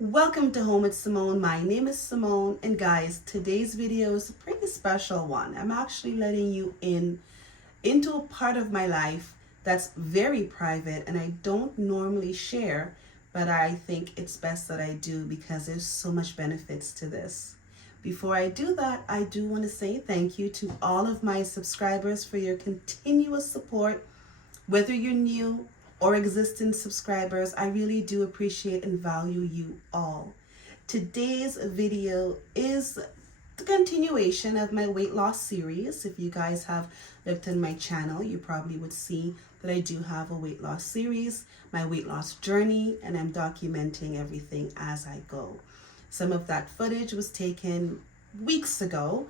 Welcome to Home with Simone. My name is Simone, and guys, today's video is a pretty special one. I'm actually letting you into a part of my life that's very private and I don't normally share, but I think it's best that I do because there's so much benefits to this. Before I do that, I do want to say thank you to all of my subscribers for your continuous support. Whether you're new or existing subscribers, I really do appreciate and value you all. Today's video is the continuation of my weight loss series. If you guys have looked at my channel, you probably would see that I do have a weight loss series, my weight loss journey, and I'm documenting everything as I go. Some of that footage was taken weeks ago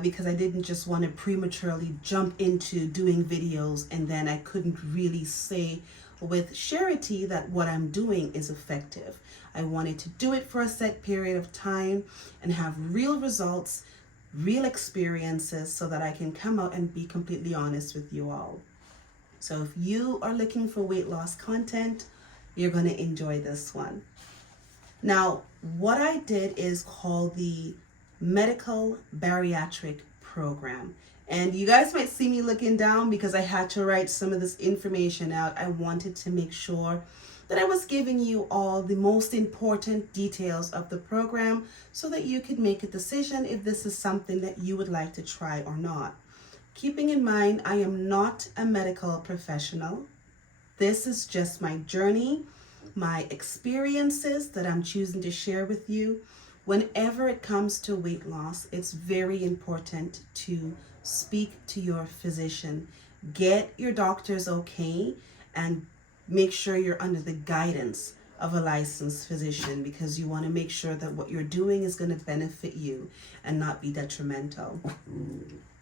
because I didn't just want to prematurely jump into doing videos and then I couldn't really say with surety that what I'm doing is effective. I wanted to do it for a set period of time and have real results, real experiences so that I can come out and be completely honest with you all. So if you are looking for weight loss content, you're going to enjoy this one. Now, what I did is called the Medical Bariatric Program. And you guys might see me looking down because I had to write some of this information out. I wanted to make sure that I was giving you all the most important details of the program so that you could make a decision if this is something that you would like to try or not. Keeping in mind, I am not a medical professional. This is just my journey, my experiences that I'm choosing to share with you. Whenever it comes to weight loss, it's very important to speak to your physician. Get your doctor's okay and make sure you're under the guidance of a licensed physician because you want to make sure that what you're doing is going to benefit you and not be detrimental.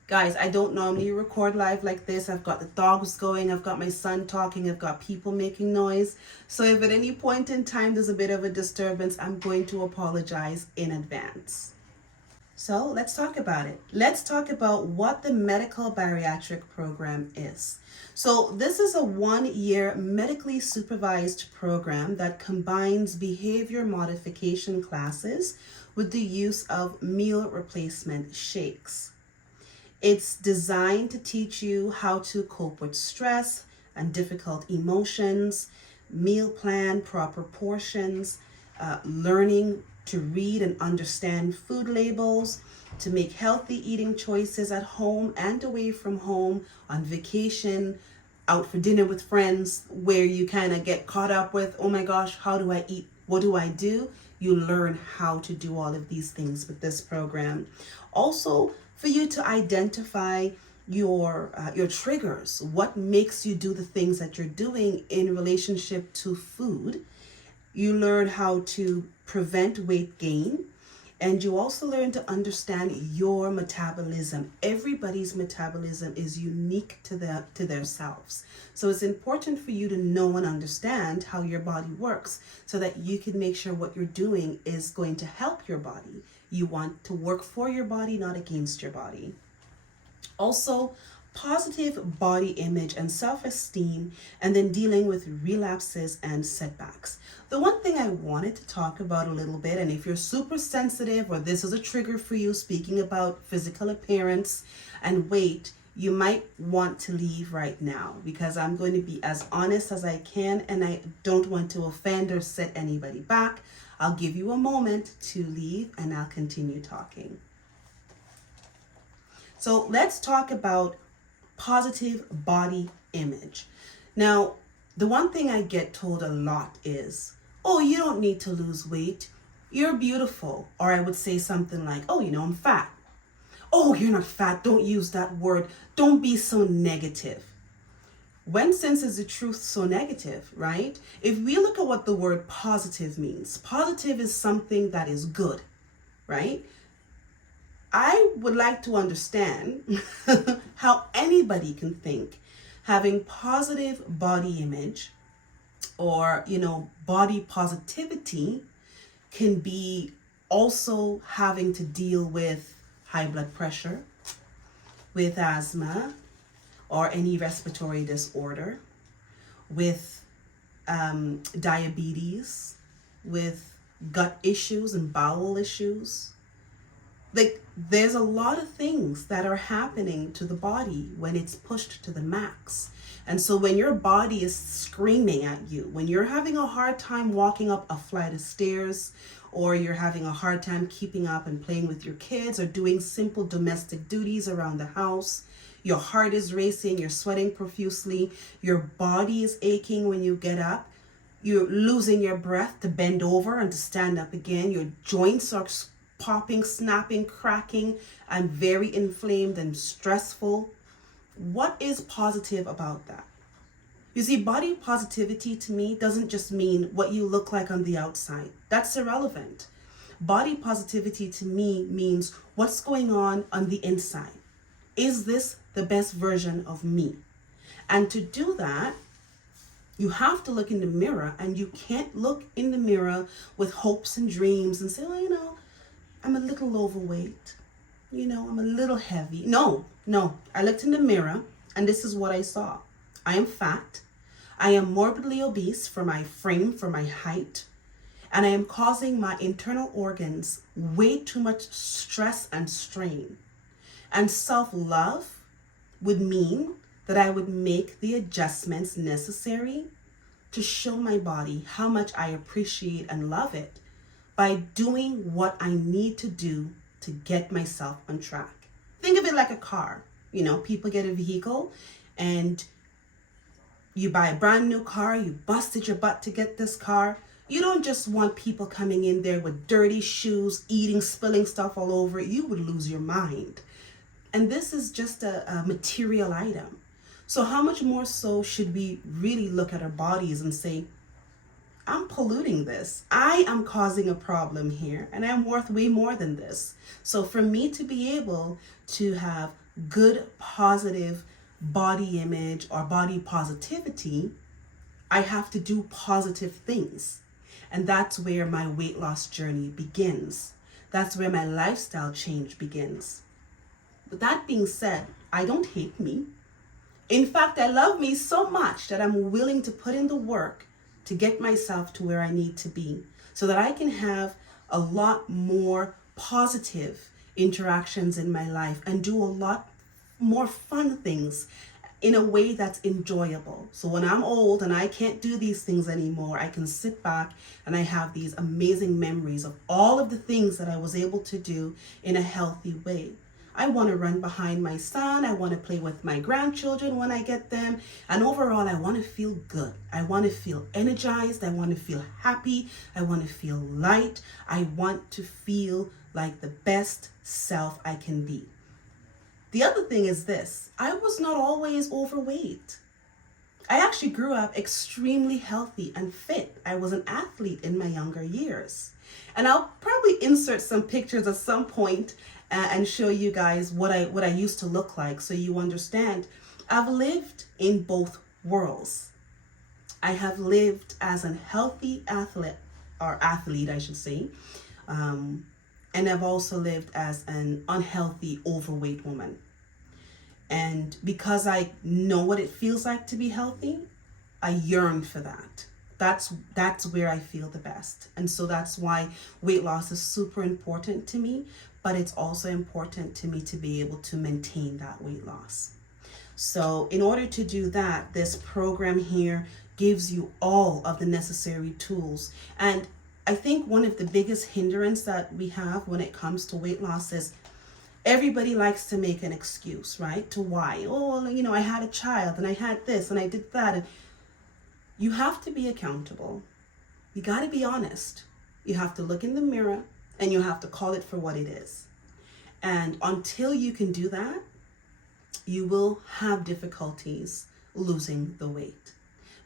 Guys, I don't normally record live like this. I've got the dogs going, I've got my son talking, I've got people making noise. So if at any point in time there's a bit of a disturbance, I'm going to apologize in advance. So let's talk about it. Let's talk about what the Medical Bariatric Program is. So this is a 1-year medically supervised program that combines behavior modification classes with the use of meal replacement shakes. It's designed to teach you how to cope with stress and difficult emotions, meal plan, proper portions, learning to read and understand food labels, to make healthy eating choices at home and away from home, on vacation, out for dinner with friends, where you kind of get caught up with, oh my gosh, how do I eat? What do I do? You learn how to do all of these things with this program. Also, for you to identify your triggers, what makes you do the things that you're doing in relationship to food. You learn how to prevent weight gain, and you also learn to understand your metabolism. Everybody's metabolism is unique to themselves. So it's important for you to know and understand how your body works so that you can make sure what you're doing is going to help your body. You want to work for your body, not against your body. Also, positive body image and self-esteem, and then dealing with relapses and setbacks. The one thing I wanted to talk about a little bit, and if you're super sensitive or this is a trigger for you, speaking about physical appearance and weight, you might want to leave right now because I'm going to be as honest as I can and I don't want to offend or set anybody back. I'll give you a moment to leave and I'll continue talking. So let's talk about positive body image. Now, the one thing I get told a lot is, oh, you don't need to lose weight. You're beautiful. Or I would say something like, oh, I'm fat. Oh, you're not fat. Don't use that word. Don't be so negative. When sense is the truth so negative, right? If we look at what the word positive means, positive is something that is good, right? I would like to understand how anybody can think having positive body image or, body positivity can be also having to deal with high blood pressure, with asthma, or any respiratory disorder, with diabetes, with gut issues and bowel issues. Like, there's a lot of things that are happening to the body when it's pushed to the max. And so when your body is screaming at you, when you're having a hard time walking up a flight of stairs, or you're having a hard time keeping up and playing with your kids, or doing simple domestic duties around the house, your heart is racing, you're sweating profusely, your body is aching when you get up, you're losing your breath to bend over and to stand up again, your joints are popping, snapping, cracking, and very inflamed and stressful. What is positive about that? You see, body positivity to me doesn't just mean what you look like on the outside. That's irrelevant. Body positivity to me means what's going on the inside. Is this the best version of me? And to do that, you have to look in the mirror, and you can't look in the mirror with hopes and dreams and say, well, I'm a little overweight. I'm a little heavy. No. I looked in the mirror, and this is what I saw. I am fat. I am morbidly obese for my frame, for my height. And I am causing my internal organs way too much stress and strain. And self-love would mean that I would make the adjustments necessary to show my body how much I appreciate and love it by doing what I need to do to get myself on track. Think of it like a car. People get a vehicle and you buy a brand new car, you busted your butt to get this car. You don't just want people coming in there with dirty shoes, eating, spilling stuff all over it. You would lose your mind. And this is just a material item. So how much more so should we really look at our bodies and say, I'm polluting this. I am causing a problem here, and I'm worth way more than this. So for me to be able to have good, positive body image or body positivity, I have to do positive things. And that's where my weight loss journey begins. That's where my lifestyle change begins. But that being said, I don't hate me. In fact, I love me so much that I'm willing to put in the work to get myself to where I need to be so that I can have a lot more positive interactions in my life and do a lot more fun things in a way that's enjoyable. So when I'm old and I can't do these things anymore, I can sit back and I have these amazing memories of all of the things that I was able to do in a healthy way. I want to run behind my son. I want to play with my grandchildren when I get them. And overall, I want to feel good. I want to feel energized. I want to feel happy. I want to feel light. I want to feel like the best self I can be. The other thing is this. I was not always overweight. I actually grew up extremely healthy and fit. I was an athlete in my younger years. And I'll probably insert some pictures at some point and show you guys what I used to look like so you understand. I've lived in both worlds. I have lived as a healthy athlete, I should say, and I've also lived as an unhealthy, overweight woman. And because I know what it feels like to be healthy, I yearn for that. That's where I feel the best. And so that's why weight loss is super important to me, but it's also important to me to be able to maintain that weight loss. So in order to do that, this program here gives you all of the necessary tools. And I think one of the biggest hindrance that we have when it comes to weight loss is everybody likes to make an excuse, right? To why? Oh, I had a child and I had this and I did that. And you have to be accountable. You got to be honest. You have to look in the mirror and you have to call it for what it is. And until you can do that, you will have difficulties losing the weight.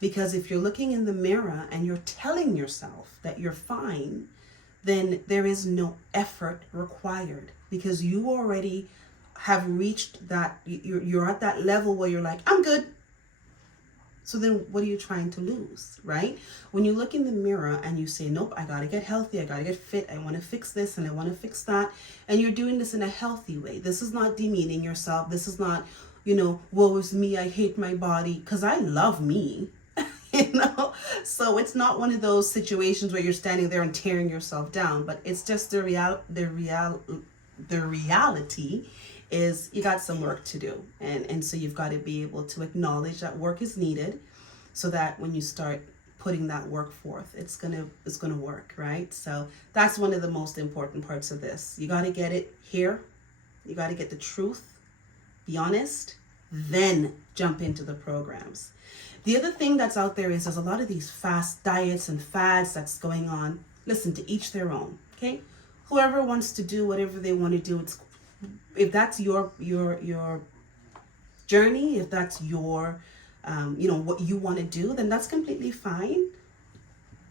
Because if you're looking in the mirror and you're telling yourself that you're fine, then there is no effort required because you already have reached that, you're at that level where you're like, I'm good. So then what are you trying to lose, right? When you look in the mirror and you say, nope, I got to get healthy. I got to get fit. I want to fix this and I want to fix that. And you're doing this in a healthy way. This is not demeaning yourself. This is not, woe is me. I hate my body because I love me, So it's not one of those situations where you're standing there and tearing yourself down, but it's just the reality is you got some work to do. And so you've got to be able to acknowledge that work is needed so that when you start putting that work forth, it's gonna work, right? So that's one of the most important parts of this. You got to get it here. You got to get the truth, be honest, then jump into the programs. The other thing that's out there is there's a lot of these fast diets and fads that's going on. Listen, to each their own, okay? Whoever wants to do whatever they want to do, if that's your journey, if that's your what you want to do, then that's completely fine.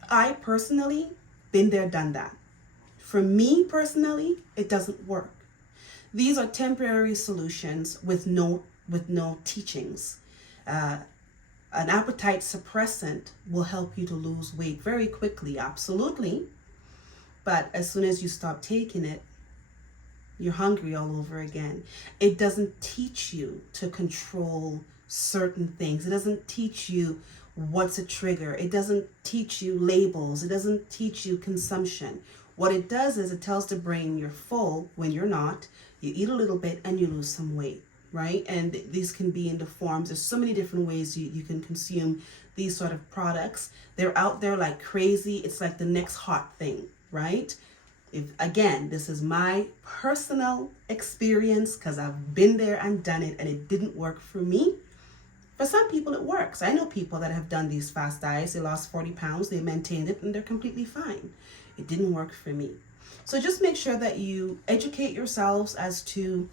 I personally been there, done that. For me personally, it doesn't work. These are temporary solutions with no teachings. An appetite suppressant will help you to lose weight very quickly, absolutely. But as soon as you stop taking it, you're hungry all over again. It doesn't teach you to control certain things. It doesn't teach you what's a trigger. It doesn't teach you labels. It doesn't teach you consumption. What it does is it tells the brain you're full when you're not. You eat a little bit and you lose some weight, right? And these can be in the forms. There's so many different ways you can consume these sort of products. They're out there like crazy. It's like the next hot thing, right? Again, this is my personal experience because I've been there and done it and it didn't work for me. For some people, it works. I know people that have done these fast diets. They lost 40 pounds. They maintained it and they're completely fine. It didn't work for me. So just make sure that you educate yourselves as to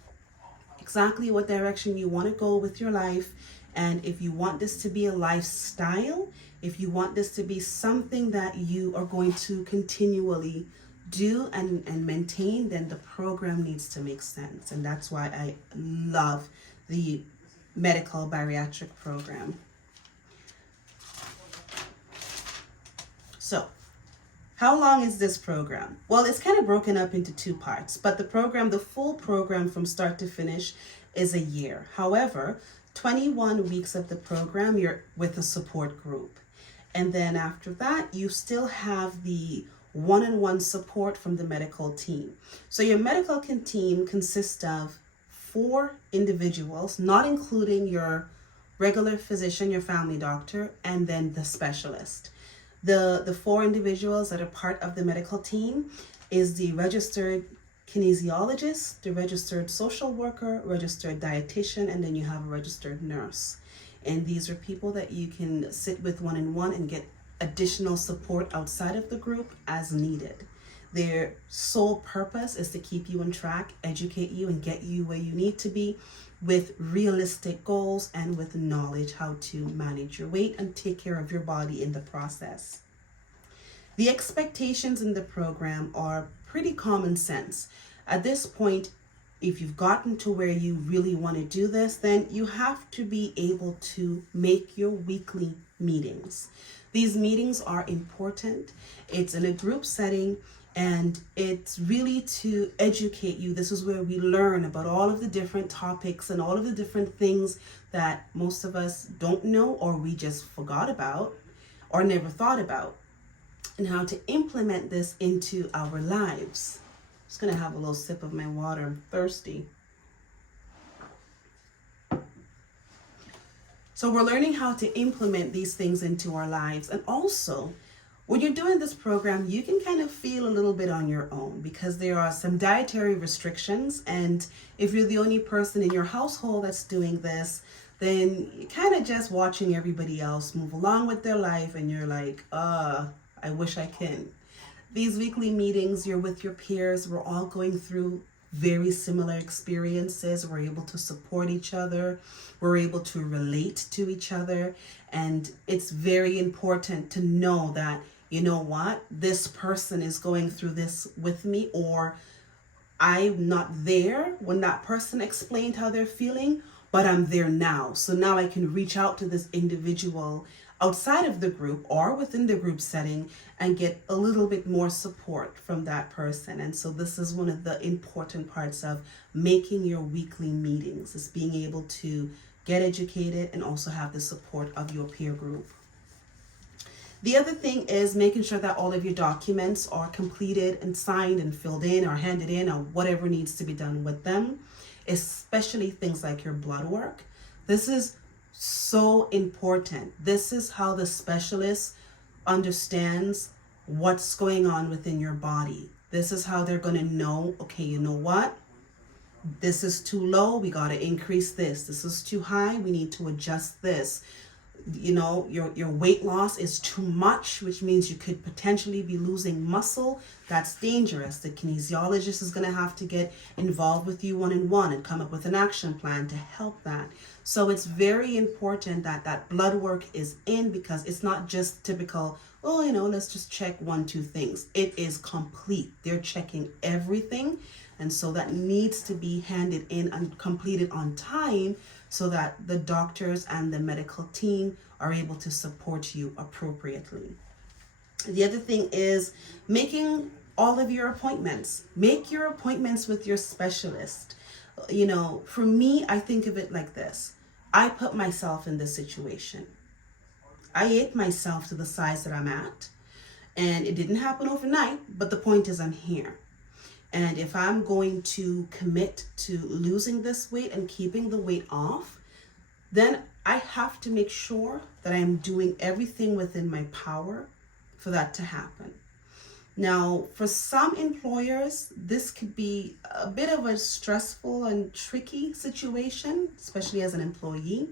exactly what direction you want to go with your life. And if you want this to be a lifestyle, if you want this to be something that you are going to continually do and maintain, then the program needs to make sense. And that's why I love the medical bariatric program. So how long is this program? Well, it's kind of broken up into two parts, but the full program from start to finish is a year. However, 21 weeks of the program, you're with a support group. And then after that, you still have the one-on-one support from the medical team. So your medical team consists of 4 individuals, not including your regular physician, your family doctor, and then the specialist. The 4 individuals that are part of the medical team is the registered kinesiologist, the registered social worker, registered dietitian, and then you have a registered nurse. And these are people that you can sit with one-on-one and get additional support outside of the group as needed. Their sole purpose is to keep you on track, educate you, and get you where you need to be with realistic goals and with knowledge how to manage your weight and take care of your body in the process. The expectations in the program are pretty common sense. At this point, if you've gotten to where you really want to do this, then you have to be able to make your weekly meetings. These meetings are important. It's in a group setting and it's really to educate you. This is where we learn about all of the different topics and all of the different things that most of us don't know or we just forgot about or never thought about, and how to implement this into our lives. I'm just gonna have a little sip of my water. I'm thirsty. So we're learning how to implement these things into our lives. And also, when you're doing this program, you can kind of feel a little bit on your own because there are some dietary restrictions. And if you're the only person in your household that's doing this, then you're kind of just watching everybody else move along with their life. And you're like, I wish I can. These weekly meetings, you're with your peers. We're all going through very similar experiences. We're able to support each other. We're able to relate to each other. And it's very important to know that, you know what, this person is going through this with me, or I'm not there when that person explained how they're feeling, but I'm there now. So now I can reach out to this individual outside of the group or within the group setting and get a little bit more support from that person. And so this is one of the important parts of making your weekly meetings, is being able to get educated and also have the support of your peer group. The other thing is making sure that all of your documents are completed and signed and filled in or handed in or whatever needs to be done with them, especially things like your blood work. This is so important. This is how the specialist understands what's going on within your body. This is how they're going to know, okay, you know what? This is too low, we got to increase this. This is too high, we need to adjust this. You know, your weight loss is too much, which means you could potentially be losing muscle. That's dangerous. The kinesiologist is going to have to get involved with you one-on-one and come up with an action plan to help that. So it's very important that that blood work is in, because it's not just typical, oh, you know, let's just check 1-2 things. It is complete. They're checking everything. And so that needs to be handed in and completed on time, so that the doctors and the medical team are able to support you appropriately. The other thing is making all of your appointments. Make your appointments with your specialist. You know, for me, I think of it like this. I put myself in this situation. I ate myself to the size that I'm at, and it didn't happen overnight, but the point is I'm here. And if I'm going to commit to losing this weight and keeping the weight off, then I have to make sure that I'm doing everything within my power for that to happen. Now, for some employers, this could be a bit of a stressful and tricky situation, especially as an employee,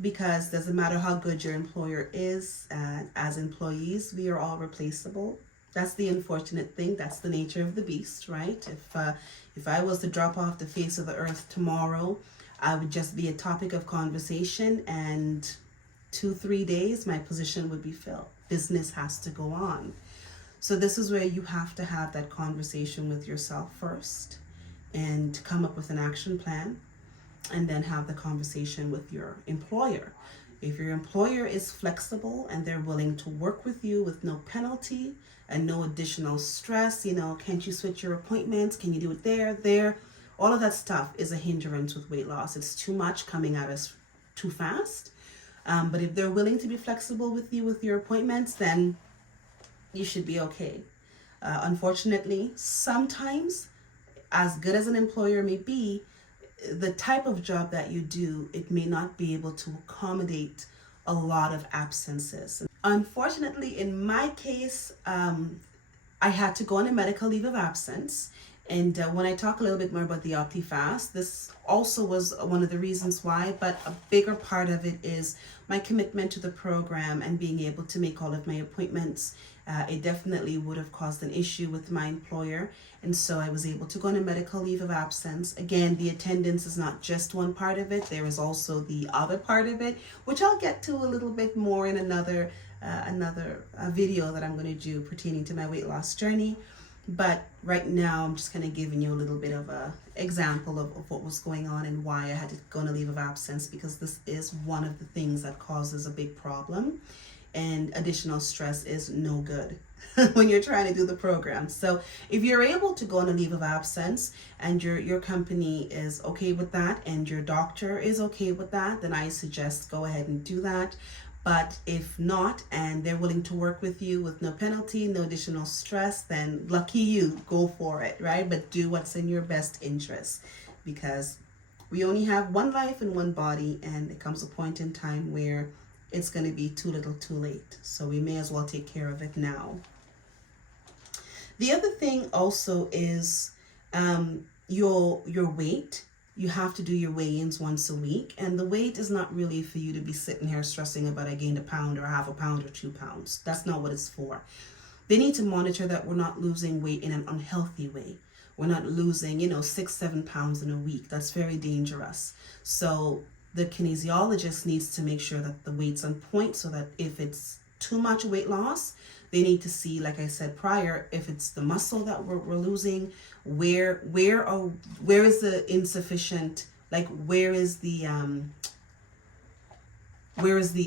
because it doesn't matter how good your employer is, as employees, we are all replaceable. That's the unfortunate thing. That's the nature of the beast, right? If I was to drop off the face of the earth tomorrow, I would just be a topic of conversation, and 2-3 days, my position would be filled. Business has to go on. So this is where you have to have that conversation with yourself first and come up with an action plan, and then have the conversation with your employer. If your employer is flexible and they're willing to work with you with no penalty and no additional stress, you know, can't you switch your appointments? Can you do it there? All of that stuff is a hindrance with weight loss. It's too much coming at us too fast. But if they're willing to be flexible with you with your appointments, then you should be okay. Unfortunately, sometimes, as good as an employer may be, the type of job that you do, it may not be able to accommodate a lot of absences. Unfortunately, in my case, I had to go on a medical leave of absence. And when I talk a little bit more about the OptiFast, this also was one of the reasons why, but a bigger part of it is my commitment to the program and being able to make all of my appointments. It definitely would have caused an issue with my employer. And so I was able to go on a medical leave of absence. Again, the attendance is not just one part of it. There is also the other part of it, which I'll get to a little bit more in another video that I'm going to do pertaining to my weight loss journey. But right now, I'm just kind of giving you a little bit of a example of what was going on and why I had to go on a leave of absence, because this is one of the things that causes a big problem. And additional stress is no good when you're trying to do the program. So if you're able to go on a leave of absence and your company is okay with that and your doctor is okay with that, then I suggest go ahead and do that. But if not, and they're willing to work with you with no penalty, no additional stress, then lucky you, go for it, right? But do what's in your best interest, because we only have one life and one body, and it comes a point in time where it's going to be too little too late. So we may as well take care of it now. The other thing also is your weight. You have to do your weigh-ins once a week, and the weight is not really for you to be sitting here stressing about I gained a pound or half a pound or 2 pounds. That's not what it's for. They need to monitor that we're not losing weight in an unhealthy way. We're not losing, 6-7 pounds in a week. That's very dangerous. So the kinesiologist needs to make sure that the weight's on point, so that if it's too much weight loss, they need to see, like I said prior, if it's the muscle that we're losing, where is the insufficient, like where is the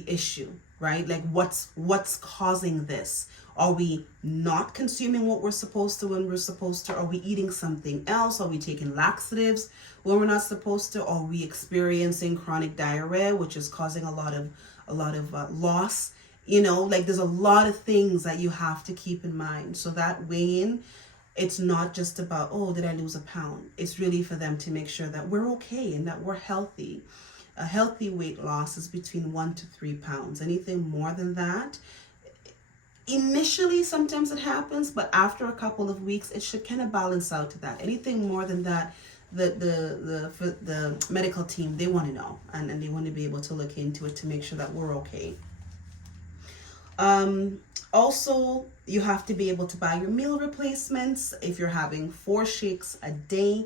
issue, right? Like what's causing this? Are we not consuming what we're supposed to when we're supposed to? Are we eating something else? Are we taking laxatives when we're not supposed to? Are we experiencing chronic diarrhea, which is causing a lot of loss You know, like there's a lot of things that you have to keep in mind. So that weigh-in, it's not just about, oh, did I lose a pound? It's really for them to make sure that we're okay and that we're healthy. A healthy weight loss is between 1 to 3 pounds. Anything more than that, initially sometimes it happens, but after a couple of weeks it should kind of balance out to that. Anything more than that, the medical team, they want to know, and they want to be able to look into it to make sure that we're okay. Also, you have to be able to buy your meal replacements. If you're having 4 shakes a day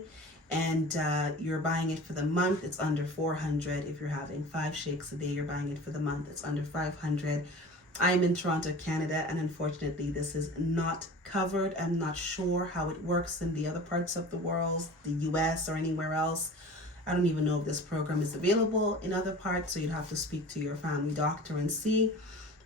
and you're buying it for the month, it's under 400. If you're having 5 shakes a day, you're buying it for the month, it's under 500. I'm in Toronto, Canada, and unfortunately this is not covered. I'm not sure how it works in the other parts of the world, the US or anywhere else. I don't even know if this program is available in other parts, so you'd have to speak to your family doctor and see.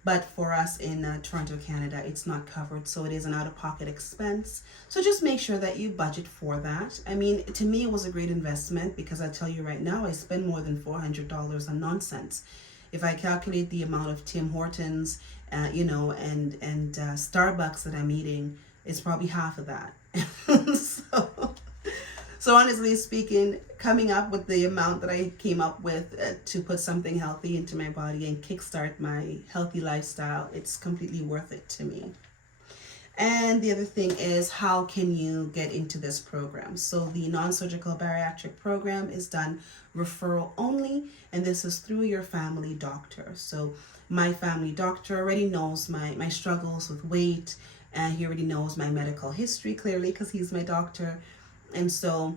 But for us in Toronto, Canada, it's not covered, so it is an out-of-pocket expense. So just make sure that you budget for that. I mean, to me, it was a great investment because I tell you right now, I spend more than $400 on nonsense. If I calculate the amount of Tim Hortons, and Starbucks that I'm eating, it's probably half of that. So honestly speaking, coming up with the amount that I came up with to put something healthy into my body and kickstart my healthy lifestyle, it's completely worth it to me. And the other thing is, how can you get into this program? So the non-surgical bariatric program is done referral only, and this is through your family doctor. So my family doctor already knows my struggles with weight, and he already knows my medical history clearly because he's my doctor. And so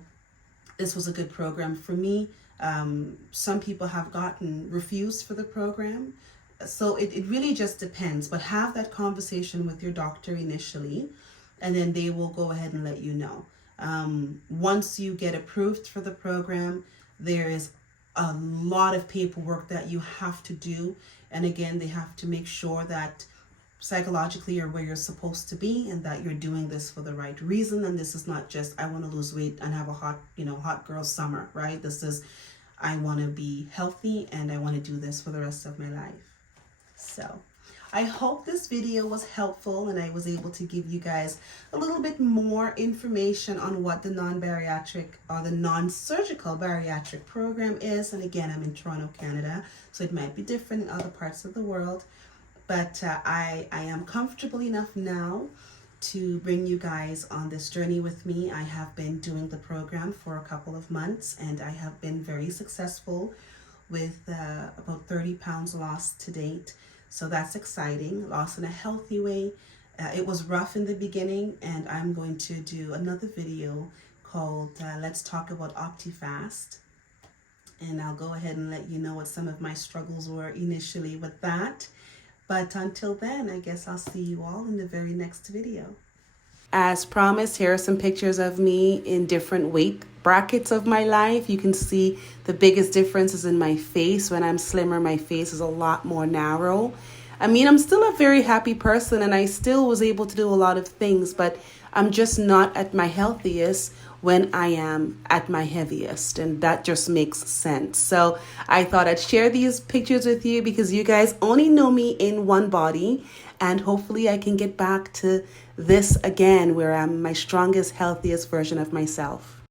this was a good program for me. Some people have gotten refused for the program. So it really just depends, but have that conversation with your doctor initially, and then they will go ahead and let you know. Once you get approved for the program, there is a lot of paperwork that you have to do. And again, they have to make sure that psychologically you're where you're supposed to be and that you're doing this for the right reason. And this is not just, I want to lose weight and have a hot girl summer, right? This is, I want to be healthy and I want to do this for the rest of my life. So I hope this video was helpful and I was able to give you guys a little bit more information on what the non-bariatric or the non-surgical bariatric program is. And again, I'm in Toronto, Canada, so it might be different in other parts of the world. But I am comfortable enough now to bring you guys on this journey with me. I have been doing the program for a couple of months and I have been very successful with about 30 pounds lost to date. So that's exciting, lost in a healthy way. It was rough in the beginning, and I'm going to do another video called Let's Talk About OptiFast. And I'll go ahead and let you know what some of my struggles were initially with that. But until then, I guess I'll see you all in the very next video. As promised, here are some pictures of me in different weight brackets of my life. You can see the biggest difference is in my face. When I'm slimmer, my face is a lot more narrow. I mean, I'm still a very happy person and I still was able to do a lot of things, but I'm just not at my healthiest when I am at my heaviest, and that just makes sense. So I thought I'd share these pictures with you because you guys only know me in one body, and hopefully I can get back to this again where I'm my strongest, healthiest version of myself.